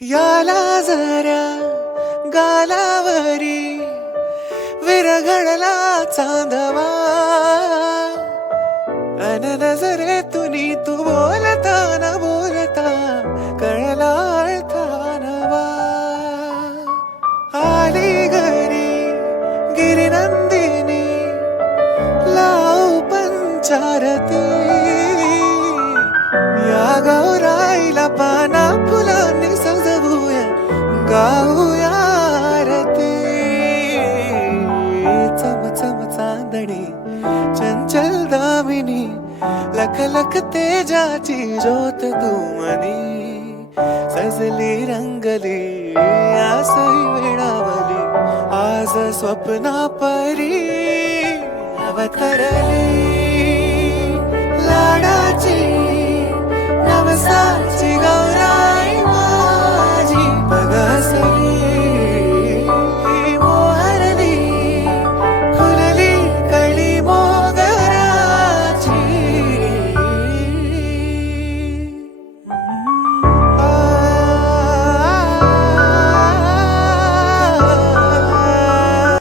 याला जरा गालावरी विरघळला चांदवा अन नजरेतुनी तू बोलता न बोलता कळला अर्थ नवा आली घरी गिरिनंदिनी लावू पंचारती या गौराईला पाना फुलांनी सजवूया गाऊया आरती चम चम चांदणी चंचल दामिनी लख लख तेजाची ज्योत तू मनी सजली रंगली आसही वेळावली आज स्वप्ना परी अवतरली लाडाची नवसाची